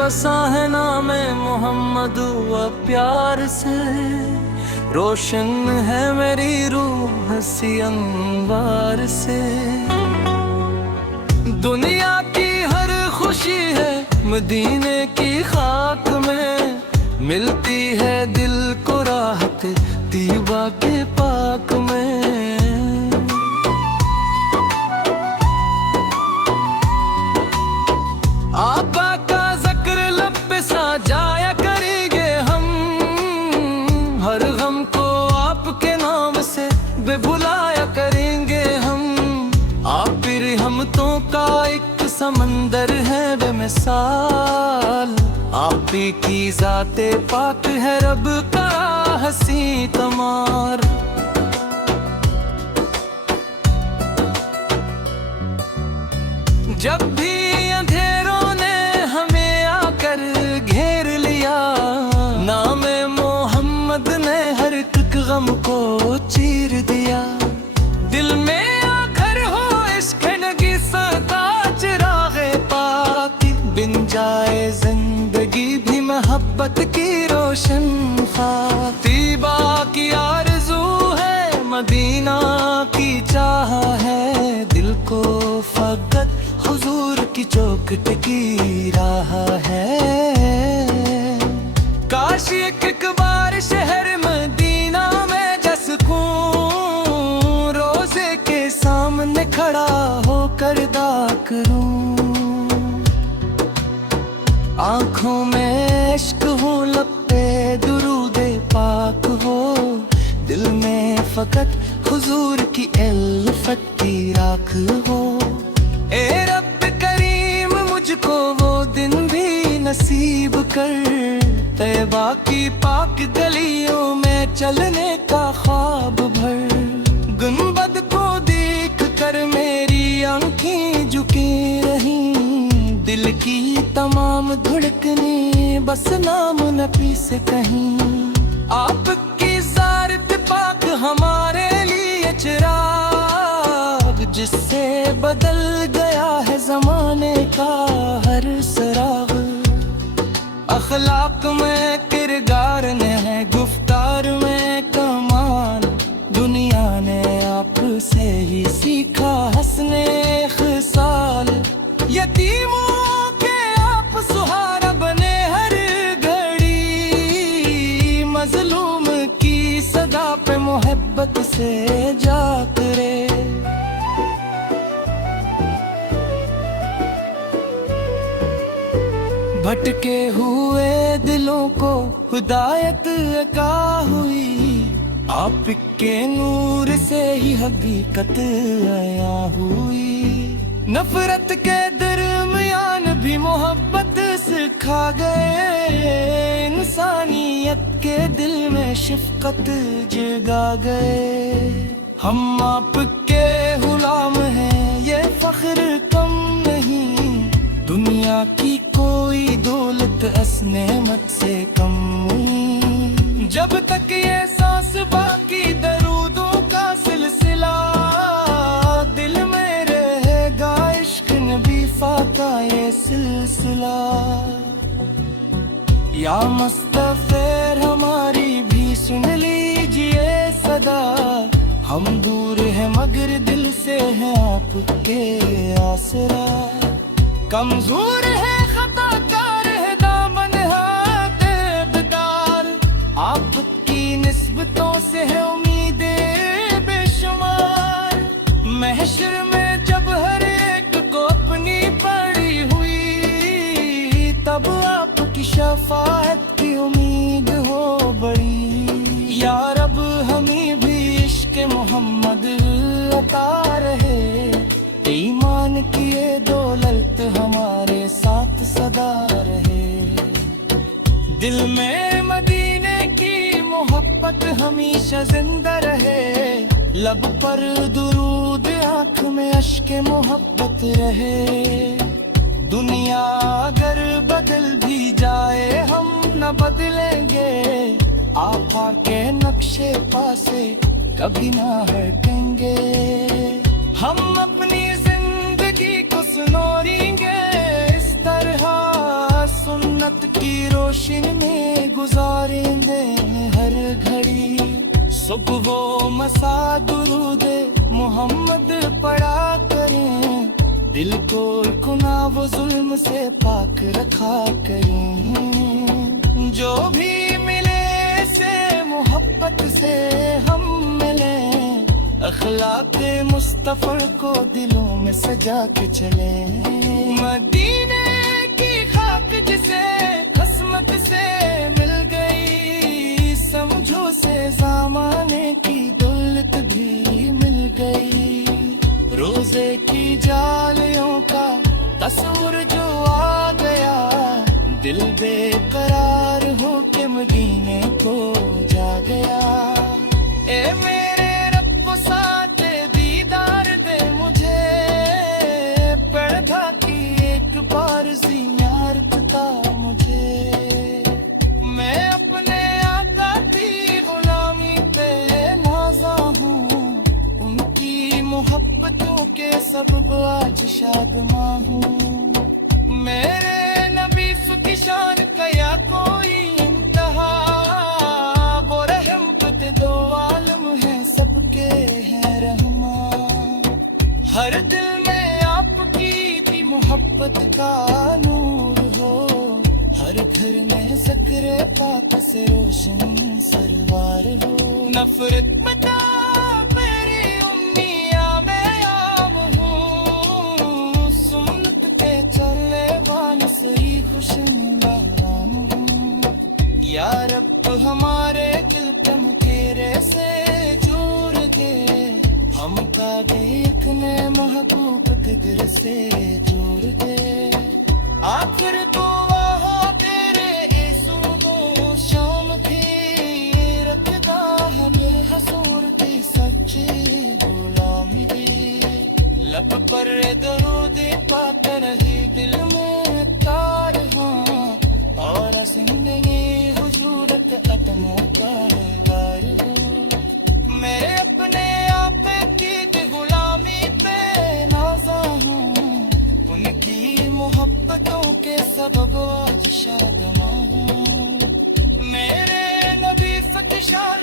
बसा है नाम मोहम्मद व प्यार से, रोशन है मेरी रूह हंसी अंवार से। दुनिया की हर खुशी है मदीने की खाक में, मिलती है दिल को राहत तीबा के पाक में। आबा का जिक्र लब पे साजाया करेंगे हम, हर गम को आपके नाम से बेबुलाया करेंगे हम। आप फिर हमतों का एक समंदर है बेमिसाल, आप ही की जाते पाक है रब का हसी तमार। जब भी अंधेरों ने हमें आकर घेर लिया, नाम मोहम्मद ने हर एक गम को चीर दिया। दिल में आकर हो इश्क नगी सदा चिरागे पाकी, बिन जाए जिंदगी भी मोहब्बत की रोशन तीबा की आरज़ू है, मदीना की चाह है, दिल को फकत हुजूर की चौखट की राह है। काश एक बार शहर मदीना में जा सकूं, रोजे के सामने खड़ा होकर दा करूं। आँखों में इश्क हो लब पे दुरूदे पाक हो, दिल में फकत हुजूर की उल्फत की राख हो। ए रब करीम मुझको वो दिन भी नसीब कर, तैबा की पाक गलियों में चलने का ख्वाब भर। गुंबद को देख कर मेरी आँखें झुकी रही, दिल की तमाम धड़कने बस नाम नबी से कहीं। आपकी ज़ारत पाक हमारे लिए चिराग, जिससे बदल गया है ज़माने का हर सराग। अखलाक में किरदार ने है गुफ्तार में कमाल, दुनिया ने आपसे ही सीखा हंसने खिसाल। यतीमों के आप सहारा बने हर घड़ी, मजलूम की सदा पे मोहब्बत से जा करे। भटके हुए दिलों को हिदायत अता हुई, आप के नूर से ही हकीकत आया हुई। नफरत के दरमियान भी मोहब्बत सिखा गए, इंसानियत के दिल में शफकत जगा गए। हम आपके गुलाम हैं ये फख्र कम नहीं, दुनिया की कोई दौलत नेमत से कम नहीं। जब तक ये सांस बाकी दरूदों का सिलसिला, दिल में रहेगा इश्क नबी का ये सिलसिला। या मुस्तफ़िर हमारी भी सुन लीजिए सदा, हम दूर हैं मगर दिल से हैं आपके आसरा। कमजोर है खताकार है दामन हाथ बेदार, आपकी निस्बतों से है उम्मीदें बेशुमार। महशर में जब हर एक को अपनी पड़ी हुई, तब आपकी शफाअत की उम्मीद हो बड़ी। या रब हमें भी इश्क मोहम्मद अता रहे, ईमान की ये दौलत हमारे साथ सदा रहे। दिल में मदीने की मोहब्बत हमेशा जिंदा रहे, लब पर दुरूद आँख में अश्क मोहब्बत रहे। दुनिया अगर बदल भी जाए हम न बदलेंगे, आका के नक्शे पासे कभी ना हटेंगे। हम अपनी जिंदगी को सुनोरेंगे इस तरह सुन रोशनी में गुजारेंगे हर घड़ी। सुबह मसा दुरूद मोहम्मद पढ़ा करें, दिल को गुनाह व जुल्म से पाक रखा करें। जो भी मिले से मोहब्बत से हम मिले, अखलाक मुस्तफा को दिलों में सजा के चले। मदीने की खाक जिसे किस्मत से मिल गई, समझो से ज़माने की दौलत भी मिल गई। रोजे की जालियों का तस्वीर जो आ गया, दिल बेकरार हो के मदीने को जा गया। ए मेरे रब साथ दीदार दे मुझे, पैदा की एक बार ज़ियारत का मुझे। मैं अपने आका की गुलामी पे नाज़ा हूँ, उनकी मोहब्बतों के सबब आज शादमा हूँ। मेरे नबी की शान का या कोई इंतहा, वो रहमत दो आलम है सबके हैं रहमा। हर दिल में आपकी थी मोहब्बत का नूर हो, हर घर में ज़िक्र पाक से रोशन सरवार हो। नफरत बता मेरी उम्मिया में आम हूँ, सुन्नत पे चले वाले सही खुशबाराम हूँ। या रब हमारे दिल तुम तेरे से जोड़ के, हम तागे एक ने महबूब फिक्र से जोड़ दे। आखिर तो वहाँ तेरे यीशु शाम की रखता हमें हसूर की सच्ची गुलामी दी। लब पर दरूद पाक रही दिल में तार, हाँ और जिंदगी हुजूरत अदमों का गार हो। मेरे अपने आप की गुलामी पे नाज़ा हूँ, उनकी मोहब्बतों के सबब आज शादमा हूँ। मेरे नबी फतशान